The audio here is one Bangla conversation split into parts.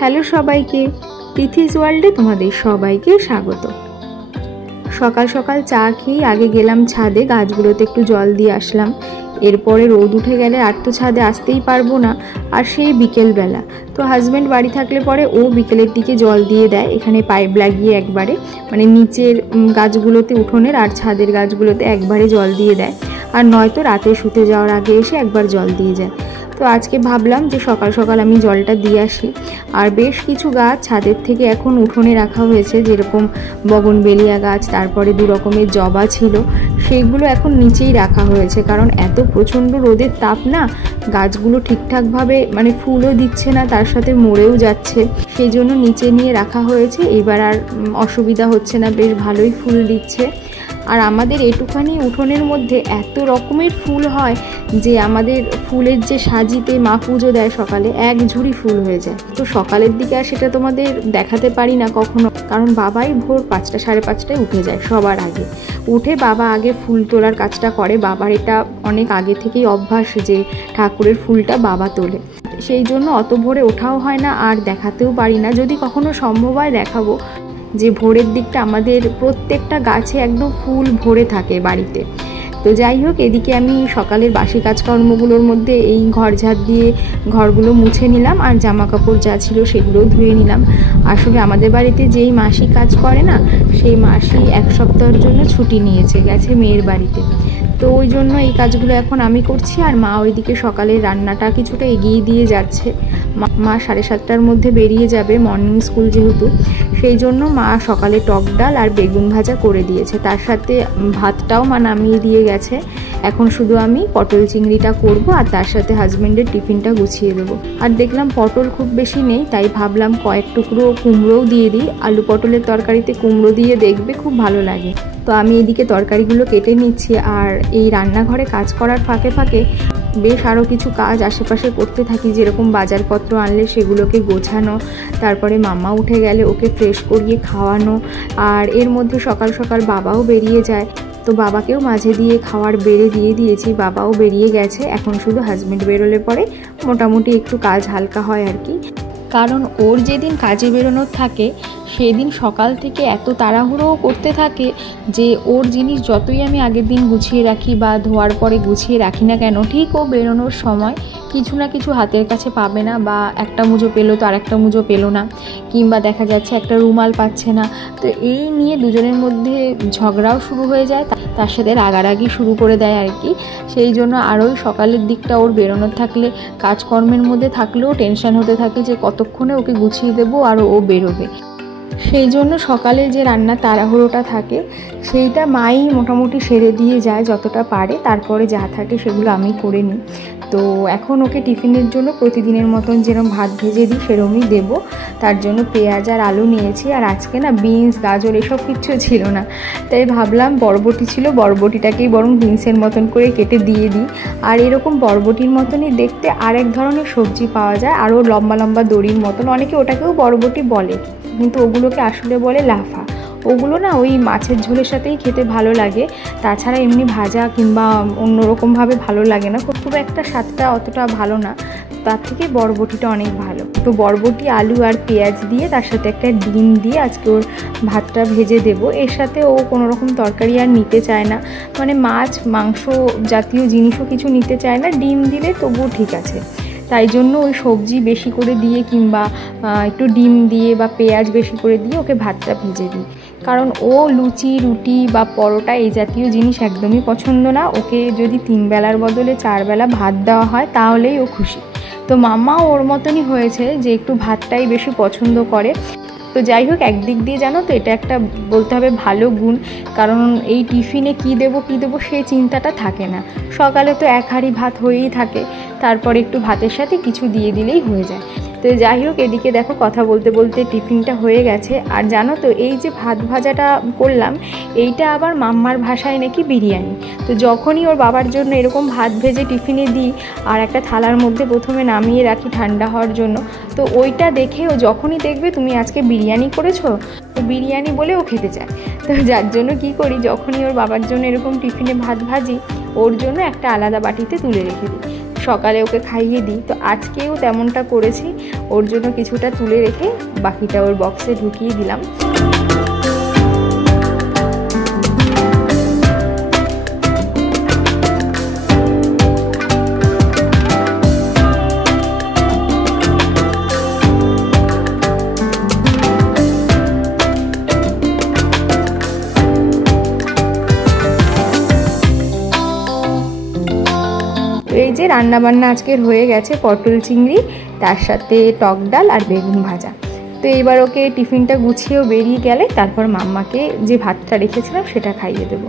হ্যালো সবাইকে, তিথিস ওয়ার্ল্ডে তোমাদের সবাইকে স্বাগত। সকাল সকাল চা খেয়ে আগে গেলাম ছাদে, গাছগুলোতে একটু জল দিয়ে আসলাম। এরপরে রোদ উঠে গেলে আর তো ছাদে আসতেই পারবো না, আর সেই বিকেলবেলা তো হাজব্যান্ড বাড়ি থাকলে পরে ও বিকেলের দিকে জল দিয়ে দেয়, এখানে পাইপ লাগিয়ে একবারে, মানে নিচের গাছগুলোতে উঠোনের আর ছাদের গাছগুলোতে একবারে জল দিয়ে দেয়, আর নয়তো রাতে শুতে যাওয়ার আগে এসে একবার জল দিয়ে যায়। তো আজকে ভাবলাম যে সকাল সকাল আমি জলটা দিয়ে আসি। আর বেশ কিছু গাছ ছাদের থেকে এখন উঠোনে রাখা হয়েছে, যেরকম বগনবেলিয়া গাছ, তারপরে দু রকমের জবা ছিল, সেইগুলো এখন নিচেই রাখা হয়েছে। কারণ এত প্রচণ্ড রোদের তাপ না, গাছগুলো ঠিকঠাকভাবে মানে ফুলও দিচ্ছে না, তার সাথে মরেও যাচ্ছে, সেই জন্য নিচে নিয়ে রাখা হয়েছে। এবার আর অসুবিধা হচ্ছে না, বেশ ভালোই ফুল দিচ্ছে। আর আমাদের এটুখানি উঠোনের মধ্যে এত রকমের ফুল হয় যে আমাদের ফুলের যে সাজিতে মা পুজো দেয় সকালে, এক ঝুড়ি ফুল হয়ে যায়। তো সকালের দিকে আর সেটা তোমাদের দেখাতে পারি না কখনো, কারণ বাবাই ভোর 5টা সাড়ে 5টায় উঠে যায়, সবার আগে উঠে বাবা আগে ফুল তোলার কাজটা করে। বাবার এটা অনেক আগে থেকেই অভ্যাস যে ঠাকুরের ফুলটা বাবা তোলে, সেই জন্য অত ভোরে ওঠাও হয় না, আর দেখাতেও পারি না। যদি কখনো সম্ভব হয় দেখাবো যে ভোরের দিকটা আমাদের প্রত্যেকটা গাছে একদম ফুল ভরে থাকে বাড়িতে। তো যাই হোক, এদিকে আমি সকালের বাসি কাজকর্মগুলোর মধ্যে এই ঘর ঝাড় দিয়ে ঘরগুলো মুছে নিলাম, আর জামা কাপড় যা ছিল সেগুলোও ধুয়ে নিলাম। আসলে আমাদের বাড়িতে যেই মাসি কাজ করে না, সেই মাসি 1 সপ্তাহের জন্য ছুটি নিয়েছে, গেছে মেয়ের বাড়িতে। তো ওই জন্য এই কাজগুলো এখন আমি করছি, আর মা ওইদিকে সকালে রান্নাটা কিছুটা এগিয়ে দিয়ে যাচ্ছে। মা 7:30টার মধ্যে বেরিয়ে যাবে, মর্নিং স্কুল যেহেতু, সেই জন্য মা সকালে টক ডাল আর বেগুন ভাজা করে দিয়েছে, তার সাথে ভাতটাও মা নামিয়ে দিয়ে গেছে। এখন শুধু আমি পটল চিংড়িটা করব, আর তার সাথে হাজব্যান্ডের টিফিনটা গুছিয়ে দেবো। আর দেখলাম পটল খুব বেশি নেই, তাই ভাবলাম কয়েক টুকরো কুমড়োও দিয়ে দিই। আলু পটলের তরকারিতে কুমড়ো দিয়ে দেখবে খুব ভালো লাগে। তো আমি এদিকে তরকারিগুলো কেটে নিচ্ছি, আর এই রান্নাঘরে কাজ করার ফাঁকে ফাঁকে বেশ আরও কিছু কাজ আশেপাশে করতে থাকি, যেরকম বাজারপত্র আনলে সেগুলোকে গোছানো, তারপরে মামা উঠে গেলে ওকে ফ্রেশ করিয়ে খাওয়ানো। আর এর মধ্যে সকাল সকাল বাবাও বেরিয়ে যায়, তো বাবাকেও মাঝে দিয়ে খাওয়ার বেড়ে দিয়ে দিয়েছি, বাবাও বেরিয়ে গেছে। এখন শুধু হাজব্যান্ড বেরোলে পরে মোটামুটি একটু কাজ হালকা হয় আর কি। কারণ ওর যেদিন কাজে বেরোনোর থাকে সেদিন সকাল থেকে এত তাড়াহুড়োও করতে থাকে যে ওর জিনিস যতই আমি আগের দিন গুছিয়ে রাখি বা ধোয়ার পরে গুছিয়ে রাখি না কেন, ঠিক ও বেরোনোর সময় কিছু না কিছু হাতের কাছে পাবে না, বা একটা মুজো পেলো তো আরেকটা মুজো পেলো না, কিংবা দেখা যাচ্ছে একটা রুমাল পাচ্ছে না। তো এই নিয়ে দুজনের মধ্যে ঝগড়াও শুরু হয়ে যায়, তার সাথে রাগারাগি শুরু করে দেয় আর কি। সেই জন্য আরোই সকালের দিকটা ওর বেরোনোর থাকলে, কাজকর্মের মধ্যে থাকলেও টেনশন হতে থাকে যে কতক্ষণে ওকে গুছিয়ে দেবো আর ও বেরোবে। সেই জন্য সকালে যে রান্নার তাড়াহুড়োটা থাকে সেইটা মাই মোটামুটি সেরে দিয়ে যায় যতটা পারে, তারপরে যা থাকে সেগুলো আমি করে নিই। তো এখন ওকে টিফিনের জন্য প্রতিদিনের মতন যেরকম ভাত ভেজে দিই সেরকমই দেবো। তার জন্য পেঁয়াজ আর আলু নিয়েছি, আর আজকে না বিনস গাজর এসব কিচ্ছু ছিল না, তাই ভাবলাম বরবটি ছিল, বরবটিটাকেই বরং বিনসের মতন করে কেটে দিয়ে দিই। আর এরকম বরবটির মতনই দেখতে আরেক ধরনের সবজি পাওয়া যায়, আরও লম্বা লম্বা দড়ির মতন, অনেকে ওটাকেও বরবটি বলে, কিন্তু ওগুলোকে আসলে বলে লাফা। ওগুলো না ওই মাছের ঝোলের সাথেই খেতে ভালো লাগে, তাছাড়া এমনি ভাজা কিংবা অন্যরকমভাবে ভালো লাগে না, খুব একটা স্বাদটা অতটা ভালো না, তার থেকে বরবটিটা অনেক ভালো। তো বরবটি আলু আর পেঁয়াজ দিয়ে তার সাথে একটা ডিম দিয়ে আজকে ওর ভাতটা ভেজে দেব। এর সাথে ও কোনো রকম তরকারি আর নিতে চায় না, মানে মাছ মাংস জাতীয় জিনিসও কিছু নিতে চায় না, ডিম দিলে তবুও ঠিক আছে। তাই জন্য ওই সবজি বেশি করে দিয়ে কিংবা একটু ডিম দিয়ে বা পেঁয়াজ বেশি করে দিয়ে ওকে ভাতটা ভেজে দিই। কারণ ও লুচি রুটি বা পরোটা এই জাতীয় জিনিস একদমই পছন্দ না, ওকে যদি 3 বেলার বদলে 4 বেলা ভাত দেওয়া হয় তাহলেই ও খুশি। তো মামা ওর মতনই হয়েছে যে একটু ভাতটাই বেশি পছন্দ করে। তো যাই হোক, একদিক দিয়ে জানো তো এটা একটা বলতে হবে ভালো গুণ, কারণ এই টিফিনে কী দেবো সেই চিন্তাটা থাকে না। সকালে তো 1 হাঁড়ি ভাত হয়েই থাকে, তারপরে একটু ভাতের সাথে কিছু দিয়ে দিলেই হয়ে যায়। তো যাই হোক, এদিকে দেখো কথা বলতে বলতে টিফিনটা হয়ে গেছে। আর জানো তো, এই যে ভাত ভাজাটা করলাম, এইটা আবার মাম্মার ভাষায় নাকি বিরিয়ানি। তো যখনই ওর বাবার জন্য এরকম ভাত ভেজে টিফিনে দিই আর একটা থালার মধ্যে প্রথমে নামিয়ে রাখি ঠান্ডা হওয়ার জন্য, তো ওইটা দেখে ও যখনই দেখবে তুমি আজকে বিরিয়ানি করেছো, তো বিরিয়ানি বলে ও খেতে চায়। তো যার জন্য কি করি, যখনই ওর বাবার জন্য এরকম টিফিনে ভাত ভাজি, ওর জন্য একটা আলাদা বাটিতে তুলে রেখে দিই, সকালে ওকে খাইয়ে দিই। তো আজকেও তেমনটা করেছি, ওর জন্য কিছুটা তুলে রেখে বাকিটা ওর বক্সে ঢুকিয়ে দিলাম। এই যে রান্নাবান্না আজকের হয়ে গেছে, পটল চিংড়ি, তার সাথে টক ডাল আর বেগুন ভাজা। তো এইবার ওকে টিফিনটা গুছিয়েও বেরিয়ে গেলে তারপর মাম্মাকে যে ভাতটা রেখেছিলাম সেটা খাইয়ে দেবো।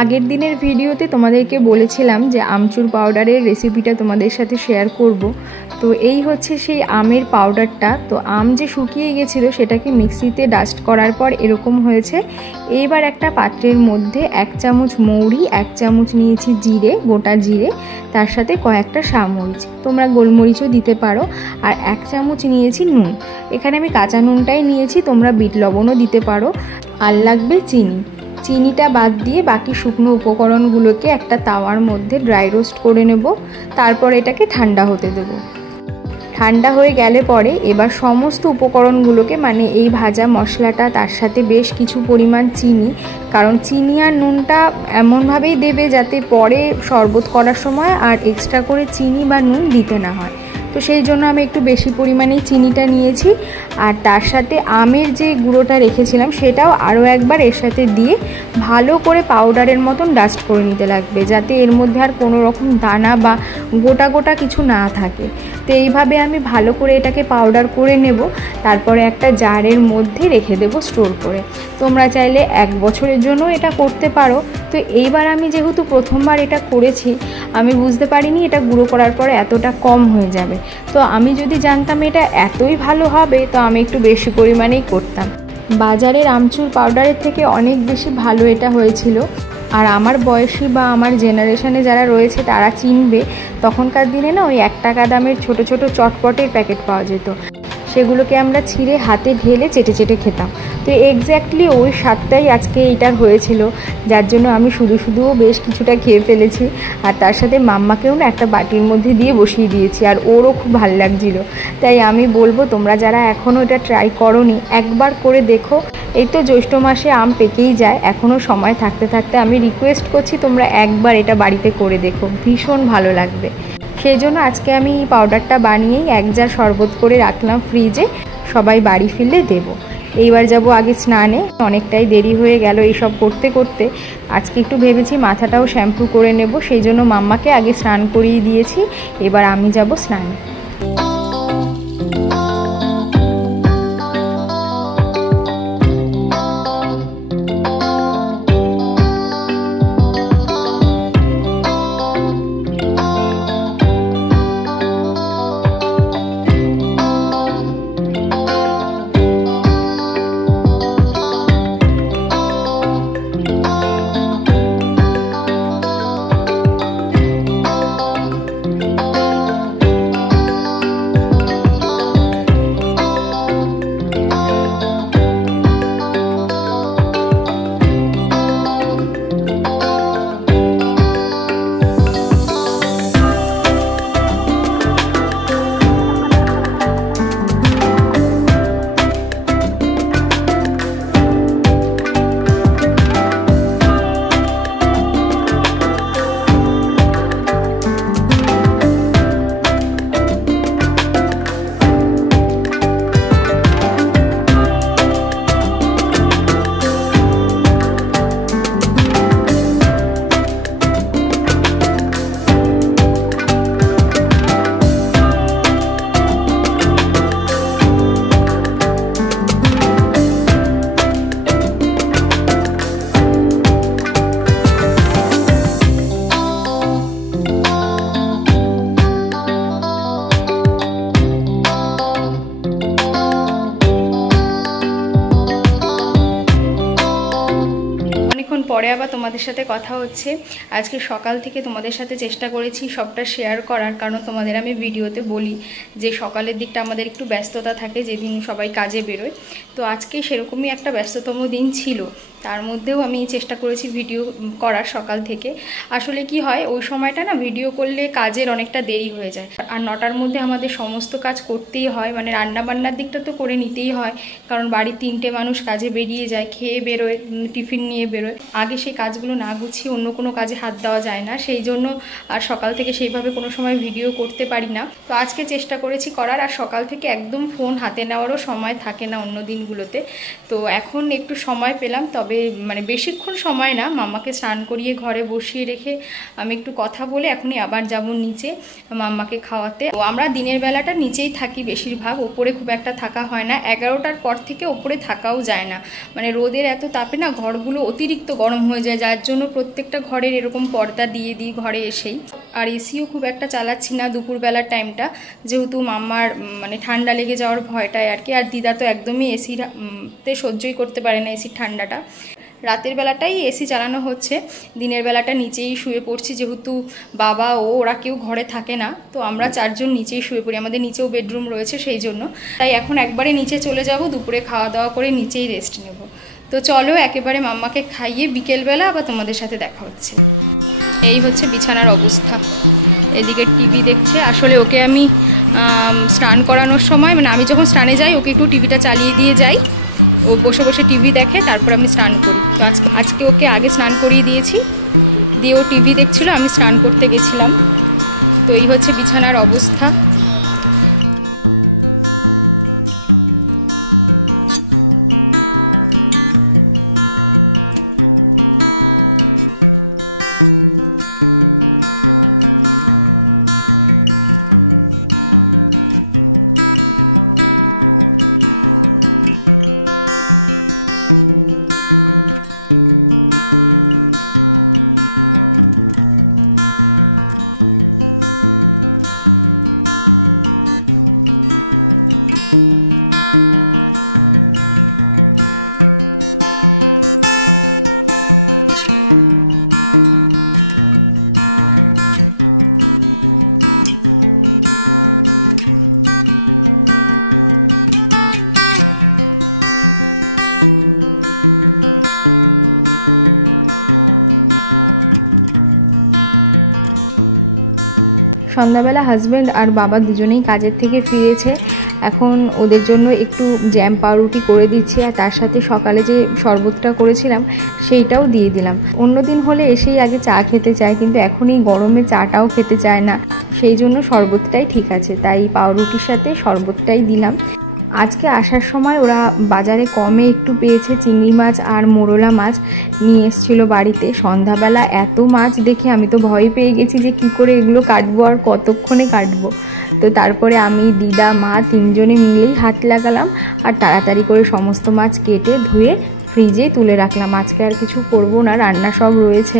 আগের দিনের ভিডিওতে তোমাদেরকে বলেছিলাম যে আমচুর পাউডারের রেসিপিটা তোমাদের সাথে শেয়ার করব। তো এই হচ্ছে সেই আমের পাউডারটা। তো আম যে শুকিয়ে গেছিলো সেটাকে মিক্সিতে ডাস্ট করার পর এরকম হয়েছে। এইবার একটা পাত্রের মধ্যে 1 চামচ মৌরি, 1 চামচ নিয়েছি জিরে, গোটা জিরে, তার সাথে কয়েকটা শামরিচ, তোমরা গোলমরিচও দিতে পারো, আর 1 চামচ নিয়েছি নুন। এখানে আমি কাঁচা নুনটাই নিয়েছি, তোমরা বিট লবণও দিতে পারো। আর লাগবে চিনি। চিনিটা বাদ দিয়ে বাকি শুকনো উপকরণগুলোকে একটা তাওয়ার মধ্যে ড্রাই রোস্ট করে নেব। তারপর এটাকে ঠান্ডা হতে দেব। ঠান্ডা হয়ে গেলে পরে এবার সমস্ত উপকরণগুলোকে, মানে এই ভাজা মশলাটা, তার সাথে বেশ কিছু পরিমাণ চিনি, কারণ চিনি আর নুনটা এমনভাবেই দেবে যাতে পরে শরবত করার সময় আর এক্সট্রা করে চিনি বা নুন দিতে না হয়। তো সেই জন্য আমি একটু বেশি পরিমাণেই চিনিটা নিয়েছি। আর তার সাথে আমের যে গুঁড়োটা রেখেছিলাম সেটাও আরও একবার এর সাথে দিয়ে ভালো করে পাউডারের মতন ডাস্ট করে নিতে লাগবে, যাতে এর মধ্যে আর কোনো রকম দানা বা গোটা গোটা কিছু না থাকে। তো এইভাবে আমি ভালো করে এটাকে পাউডার করে নেব। তারপরে একটা জারের মধ্যে রেখে দেব স্টোর করে। তোমরা চাইলে 1 বছরের জন্য এটা করতে পারো। তো এইবার আমি যেহেতু প্রথমবার এটা করেছি, আমি বুঝতে পারিনি এটা গুঁড়ো করার পরে এতটা কম হয়ে যাবে। তো আমি যদি জানতাম এটা এতই ভালো হবে, তো আমি একটু বেশি পরিমাণেই করতাম। বাজারের আমচুর পাউডারের থেকে অনেক বেশি ভালো এটা হয়েছিল। আর আমার বয়সী বা আমার জেনারেশনে যারা রয়েছে তারা চিনবে, তখনকার দিনে না ওই 1 টাকা দামের ছোট ছোট চটপটের প্যাকেট পাওয়া যেত, সেগুলোকে আমরা ছিঁড়ে হাতে ঢেলে চেটে চেটে খেতাম। তো তো এক্স্যাক্টলি ওই স্বাদটাই আজকে এইটার হয়েছিল, যার জন্য আমি শুধুও বেশ কিছুটা খেয়ে ফেলেছি। আর তার সাথে মাম্মাকেও না একটা বাটির মধ্যে দিয়ে বসিয়ে দিয়েছি, আর ওরও খুব ভালো লাগছিল। তাই আমি বলবো তোমরা যারা এখনও এটা ট্রাই করোনি একবার করে দেখো। এই তো জ্যৈষ্ঠ মাসে আম পেকেই যায়, এখনও সময় থাকতে থাকতে আমি রিকোয়েস্ট করছি তোমরা একবার এটা বাড়িতে করে দেখো, ভীষণ ভালো লাগবে। সেই জন্য আজকে আমি পাউডারটা বানিয়েই 1 জার শরবত করে রাখলাম ফ্রিজে, সবাই বাড়ি ফিরলে দেবো। এইবার যাব আগে স্নানে, অনেকটাই দেরি হয়ে গেল এইসব করতে করতে। আজকে একটু ভেবেছি মাথাটাও শ্যাম্পু করে নেব, সেই জন্য মাম্মাকে আগে স্নান করিয়ে দিয়েছি, এবার আমি যাব স্নানে। পরে আবার তোমাদের সাথে কথা হচ্ছে। আজকে সকাল থেকে তোমাদের সাথে চেষ্টা করেছি সবটা শেয়ার করার, কারণ তোমাদের আমি ভিডিওতে বলি যে সকালের দিকটা আমাদের একটু ব্যস্ততা থাকে, যেদিন সবাই কাজে বেরোয়। তো আজকে সেরকমই একটা ব্যস্ততম দিন ছিল, তার মধ্যেও আমি চেষ্টা করেছি ভিডিও করার সকাল থেকে। আসলে কি হয়, ওই সময়টা না ভিডিও করলে কাজের অনেকটা দেরি হয়ে যায়, আর 9টার মধ্যে আমাদের সমস্ত কাজ করতেই হয়, মানে রান্না বান্নার দিকটা তো করে নিতেই হয়, কারণ বাড়ির 3টে মানুষ কাজে বেরিয়ে যায়, খেয়ে বেরোয়, টিফিন নিয়ে বেরোয়। আগে সেই কাজগুলো না গুছিয়ে অন্য কোনো কাজে হাত দেওয়া যায় না, সেই জন্য আর সকাল থেকে সেইভাবে কোনো সময় ভিডিও করতে পারি না। তো আজকে চেষ্টা করেছি করার, আর সকাল থেকে একদম ফোন হাতে নেওয়ারও সময় থাকে না অন্য দিনগুলোতে। তো এখন একটু সময় পেলাম, তবে মানে বেশিক্ষণ সময় না, মাম্মাকে স্নান করিয়ে ঘরে বসিয়ে রেখে আমি একটু কথা বলে এখনই আবার যাব নিচে মাম্মাকে খাওয়াতে। তো আমরা দিনের বেলাটা নিচেই থাকি বেশিরভাগ, ওপরে খুব একটা থাকা হয় না। 11টার পর থেকে ওপরে থাকাও যায় না, মানে রোদের এত তাপে না ঘরগুলো অতিরিক্ত গরম হয়ে যায়, যার জন্য প্রত্যেকটা ঘরের এরকম পর্দা দিয়ে দিই ঘরে এসেই। আর এসিও খুব একটা চালাচ্ছি না দুপুরবেলার টাইমটা, যেহেতু মাম্মার মানে ঠান্ডা লেগে যাওয়ার ভয়টায় আর কি। আর দিদা তো একদমই এসিতে সহ্যই করতে পারে না এসির ঠান্ডাটা। রাতের বেলাটাই এসি চালানো হচ্ছে, দিনের বেলাটা নিচেই শুয়ে পড়ছি, যেহেতু বাবা ওরা কেউ ঘরে থাকে না, তো আমরা 4 জন নিচেই শুয়ে পড়ি, আমাদের নিচেও বেডরুম রয়েছে, সেই জন্য। তাই এখন একবারে নিচে চলে যাব, দুপুরে খাওয়া দাওয়া করে নিচেই রেস্ট নেব। তো চলো একেবারে মাম্মাকে খাইয়ে বিকেলবেলা আবার তোমাদের সাথে দেখা হচ্ছে। এই হচ্ছে বিছানার অবস্থা, এদিকে টিভি দেখছে। আসলে ওকে আমি স্নান করানোর সময়, মানে আমি যখন স্নানে যাই ওকে একটু টিভিটা চালিয়ে দিয়ে যাই, ও বসে বসে টিভি দেখে, তারপর আমি স্নান করি। তো আজকে ওকে আগে স্নান করিয়ে দিয়েছি, দিয়ে ও টিভি দেখছিল, আমি স্নান করতে গেছিলাম। তো এই হচ্ছে বিছানার অবস্থা। সন্ধ্যাবেলা হাজব্যান্ড আর বাবা দুজনেই কাজের থেকে ফিরেছে। এখন ওদের জন্য একটু জ্যাম পাউরুটি করে দিচ্ছি, আর তার সাথে সকালে যে শরবতটা করেছিলাম সেইটাও দিয়ে দিলাম। অন্যদিন হলে এসেই আগে চা খেতে চায়, কিন্তু এখন এই গরমে চাটাও খেতে চায় না, সেই জন্য শরবতটাই ঠিক আছে, তাই পাউরুটির সাথে শরবতটাই দিলাম। আজকে আসার সময় ওরা বাজারে কমে একটু পেয়েছে চিংড়ি মাছ আর মোরলা মাছ নিয়ে এসেছিলো বাড়িতে। সন্ধ্যাবেলা এত মাছ দেখে আমি তো ভয় পেয়ে গেছি যে কি করে এগুলো কাটবো আর কতক্ষণে কাটবো। তো তারপরে আমি, দিদা, মা তিনজনে মিলেই হাত লাগালাম আর তাড়াতাড়ি করে সমস্ত মাছ কেটে ধুয়ে ফ্রিজে তুলে রাখলাম। আজকে আর কিছু করব না, রান্না সব রয়েছে।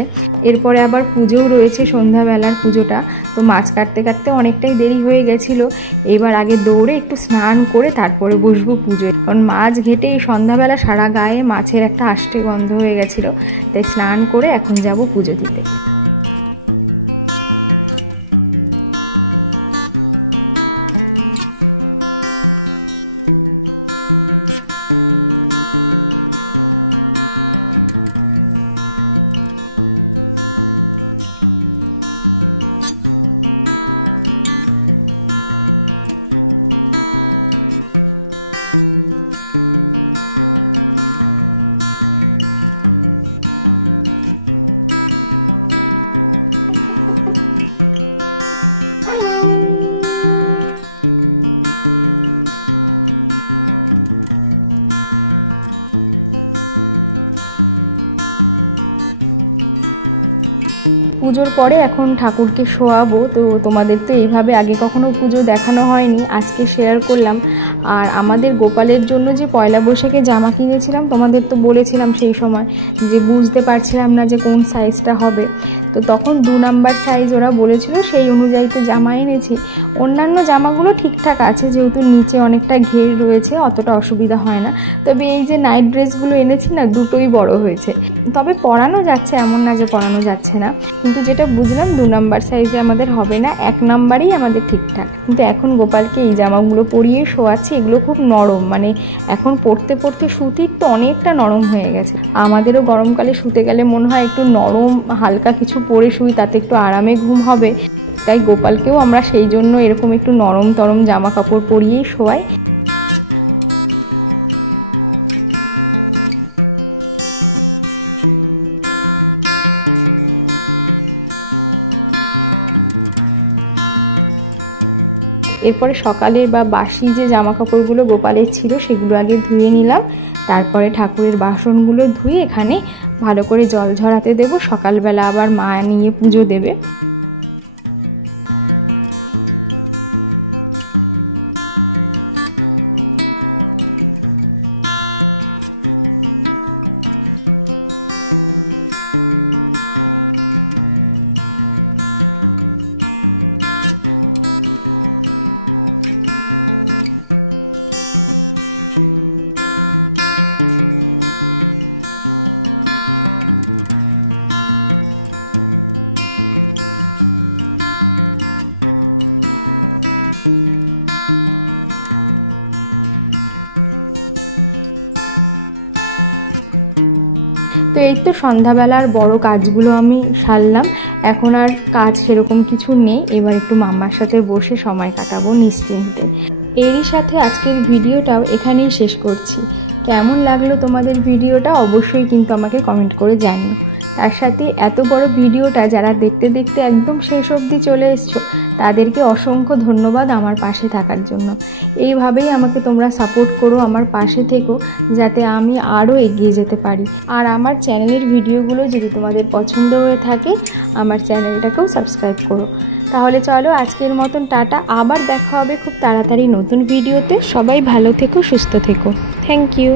এরপরে আবার পুজোও রয়েছে, সন্ধ্যাবেলার পুজোটা। তো মাছ কাটতে কাটতে অনেকটাই দেরি হয়ে গেছিলো। এবার আগে দৌড়ে একটু স্নান করে তারপরে বসবো পুজোয়, কারণ মাছ ঘেটে এই সন্ধ্যাবেলা সারা গায়ে মাছের একটা আষ্টে গন্ধ হয়ে গেছিলো। তাই স্নান করে এখন যাব পুজো দিতে। পুজোর পরে এখন ঠাকুরকে শোয়াবো। তো তোমাদের তো এইভাবে আগে কখনো পুজো দেখানো হয়নি, আজকে শেয়ার করলাম। আর আমাদের গোপালের জন্য যে পয়লা বৈশাখে জামা কিনেছিলাম, তোমাদের তো বলেছিলাম সেই সময় যে বুঝতে পারছিলাম না যে কোন সাইজটা হবে। তো তখন 2 নাম্বার সাইজ ওরা বলেছিল, সেই অনুযায়ী তো জামা এনেছি। অন্যান্য জামাগুলো ঠিকঠাক আছে, যেহেতু নিচে অনেকটা ঘের রয়েছে, অতটা অসুবিধা হয় না। তবে এই যে নাইট ড্রেসগুলো এনেছি না, দুটোই বড় হয়েছে। তবে পরানো যাচ্ছে, এমন না যে পরানো যাচ্ছে না, কিন্তু যেটা বুঝলাম 2 নাম্বার সাইজে আমাদের হবে না, 1 নাম্বারই আমাদের ঠিকঠাক। কিন্তু এখন গোপালকে এই জামাগুলো পরিয়ে শোয়াচ্ছি। এগুলো খুব নরম, মানে এখন পরতে পরতে সুতির তো অনেকটা নরম হয়ে গেছে। আমাদেরও গরমকালে শুতে গেলে মনে হয় একটু নরম হালকা কিছু পরে শুই, তাতে একটু আরামে ঘুম হবে। তাই গোপালকেও আমরা সেই জন্য এরকম একটু নরম তরম জামা কাপড় পরিয়েই শোয়াই। এরপরে সকালের বা বাসি যে জামা কাপড়গুলো গোপালের ছিল সেগুলো আগে ধুয়ে নিলাম। তারপরে ঠাকুরের বাসনগুলো ধুয়ে এখানে ভালো করে জল ঝরাতে দেবো। সকালবেলা আবার মা নিয়ে পুজো দেবে। তো এই তো সন্ধ্যাবেলার বড় কাজগুলো আমি সারলাম। এখন আর কাজ সেরকম কিছু নেই, এবার একটু মাম্মার সাথে বসে সময় কাটাবো নিশ্চিন্তে। এরই সাথে আজকের ভিডিওটাও এখানেই শেষ করছি। কেমন লাগলো তোমাদের ভিডিওটা অবশ্যই কিন্তু আমাকে কমেন্ট করে জানিও। তার সাথে এত বড় ভিডিওটা যারা দেখতে দেখতে একদম শেষ অবধি চলে এসছো, তাদেরকে অসংখ্য ধন্যবাদ আমার পাশে থাকার জন্য। এইভাবেই আমাকে তোমরা সাপোর্ট করো, আমার পাশে থেকো, যাতে আমি আরও এগিয়ে যেতে পারি। আর আমার চ্যানেলের ভিডিওগুলো যদি তোমাদের পছন্দ হয়ে থাকে, আমার চ্যানেলটাকেও সাবস্ক্রাইব করো। তাহলে চলো আজকের মতন টাটা, আবার দেখা হবে খুব তাড়াতাড়ি নতুন ভিডিওতে। সবাই ভালো থেকো, সুস্থ থেকো। Thank you.